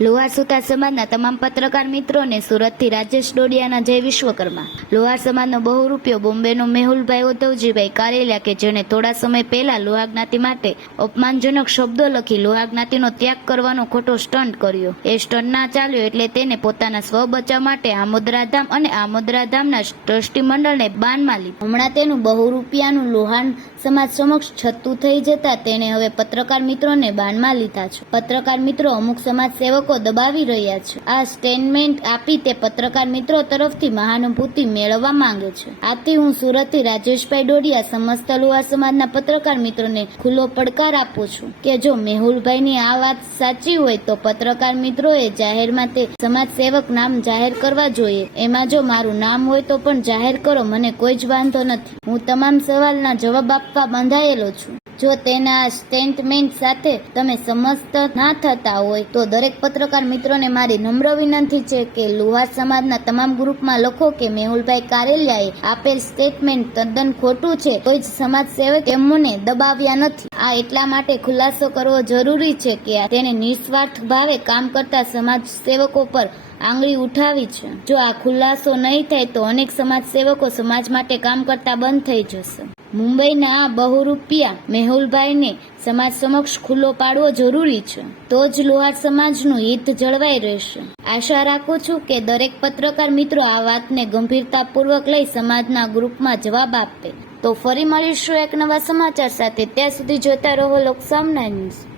લોહાર સુતાર સમાજના તમામ પત્રકાર મિત્રોને સુરતથી રાજેશ ડોડિયાના જય વિશ્વકર્મા. લોહાર સમાજનો બહુરૂપિયો બોમ્બેનો મેહુલભાઈ ઉદ્ધવજીભાઈ કારેલિયા કે જેણે થોડા સમય પહેલા લોહા જ્ઞાતિ માટે અપમાનજનક શબ્દો લખી લોહા જ્ઞાતિનો ત્યાગ કરવાનો ખોટો સ્ટન્ટ કર્યો. એ સ્ટન્ટ ના ચાલ્યો એટલે તેને પોતાના સ્વ બચાવ માટે આમોદરાધામ અને આમોદરાધામના ટ્રસ્ટી મંડળને બાનમાં લીધું. હમણાં તેનું બહુરૂપિયાનું લોહાન સમાજ સમક્ષ છતું થઈ જતા તેણે હવે પત્રકાર મિત્રોને બાનમાં લીધા છે. પત્રકાર મિત્રો, અમુક સમાજ સેવકો દબાવી રહ્યા છે. આ સ્ટેટમેન્ટ આપી તે પત્રકાર મિત્રો તરફથી મહાનુભૂતિ મેળવવા માંગે છે. આથી હું સુરતથી રાજેશભાઈ ડોડિયા સમસ્ત લુહાર સમાજના પત્રકાર મિત્રોને ખુલ્લો પડકાર આપું છું કે જો મેહુલભાઈની આ વાત સાચી હોય તો પત્રકાર મિત્રોએ જાહેરમાં તે સમાજ સેવક નામ જાહેર કરવા જોઈએ. એમાં જો મારું નામ હોય તો પણ જાહેર કરો, મને કોઈ જ વાંધો નથી. હું તમામ સવાલના જવાબ આપવા બંધાયેલો છું. જો તેના સ્ટેટમેન્ટ સાથે તમે સમસ્ત ના થતા હોય, તો દરેક પત્રકાર મિત્રોને મારી નમ્ર વિનંતી છે કે લુહાર સમાજના તમામ ગ્રુપમાં લખો કે મેહુલભાઈ કારેલિયાએ આપેલ સ્ટેટમેન્ટ તદ્દન ખોટું છે કોઈ જ સમાજ સેવક એમને દબાવ્યા નથી. આ એટલા માટે ખુલાસો કરવો જરૂરી છે કે તેને નિસ્વાર્થ ભાવે કામ કરતા સમાજ સેવકો પર આંગળી ઉઠાવી છે. જો આ ખુલાસો નહીં થાય તો અનેક સમાજ સેવકો સમાજ માટે કામ કરતા બંધ થઈ જશે. મુંબઈના આ બહુરૂપિયા મેહુલભાઈને સમાજ સમક્ષ ખુલ્લો પાડવો જરૂરી છે. તો જ લોહાર સમાજનું હિત જળવાઈ રહેશે. આશા રાખું છું કે દરેક પત્રકાર મિત્રો આ વાતને ગંભીરતાપૂર્વક લઈ સમાજના ગ્રુપમાં જવાબ આપે. તો ફરી મળીશું એક નવા સમાચાર સાથે. ત્યાં સુધી જોતા રહો લોકસામના ન્યૂઝ.